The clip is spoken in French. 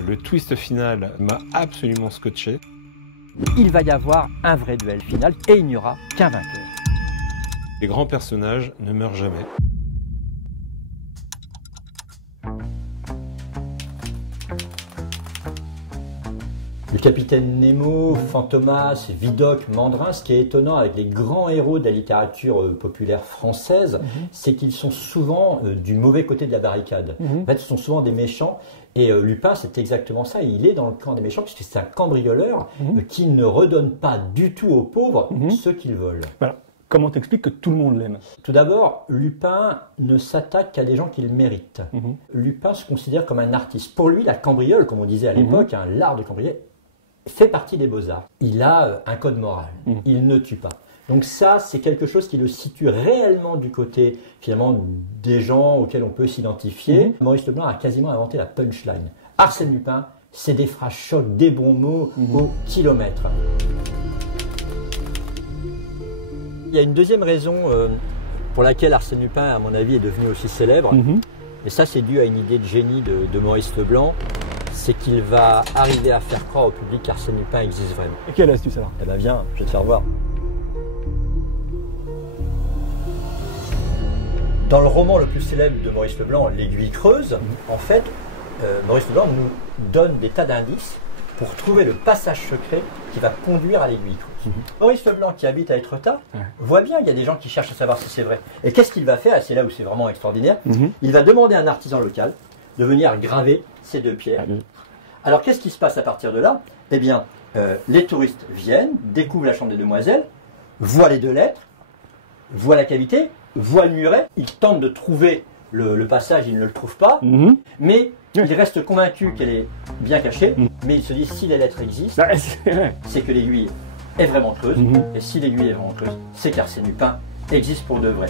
Le twist final m'a absolument scotché. Il va y avoir un vrai duel final et il n'y aura qu'un vainqueur. Les grands personnages ne meurent jamais. Le capitaine Nemo, Fantomas, Vidocq, Mandrin, ce qui est étonnant avec les grands héros de la littérature populaire française, c'est qu'ils sont souvent du mauvais côté de la barricade. En fait, ce sont souvent des méchants. Et Lupin, c'est exactement ça. Il est dans le camp des méchants puisque c'est un cambrioleur qui ne redonne pas du tout aux pauvres ce qu'ils volent. Voilà. Comment t'expliques que tout le monde l'aime? Tout d'abord, Lupin ne s'attaque qu'à des gens qu'il mérite. Lupin se considère comme un artiste. Pour lui, la cambriole, comme on disait à l'époque, l'art de cambrioler, fait partie des beaux-arts. Il a un code moral. Il ne tue pas. Donc ça, c'est quelque chose qui le situe réellement du côté, finalement, des gens auxquels on peut s'identifier. Maurice Leblanc a quasiment inventé la punchline. Arsène Lupin, c'est des phrases chocs, des bons mots au kilomètre. Il y a une deuxième raison pour laquelle Arsène Lupin, à mon avis, est devenu aussi célèbre. Et ça, c'est dû à une idée de génie de Maurice Leblanc. C'est qu'il va arriver à faire croire au public qu'Arsène Lupin existe vraiment. Et quelle astuce alors? Eh bien, viens, je vais te faire voir. Dans le roman le plus célèbre de Maurice Leblanc, L'Aiguille creuse, en fait, Maurice Leblanc nous donne des tas d'indices pour trouver le passage secret qui va conduire à l'aiguille creuse. Maurice Leblanc, qui habite à Étretat, voit bien qu'il y a des gens qui cherchent à savoir si c'est vrai. Et qu'est-ce qu'il va faire? Et c'est là où c'est vraiment extraordinaire. Il va demander à un artisan local de venir graver ces deux pierres. Alors qu'est-ce qui se passe à partir de là? Eh bien, les touristes viennent, découvrent la chambre des demoiselles, voient les deux lettres, voient la cavité, voient le muret, ils tentent de trouver le passage, ils ne le trouvent pas, mais ils restent convaincus qu'elle est bien cachée, mais ils se disent si les lettres existent, c'est que l'aiguille est vraiment creuse, et si l'aiguille est vraiment creuse, c'est qu'Arsène Lupin existe pour de vrai.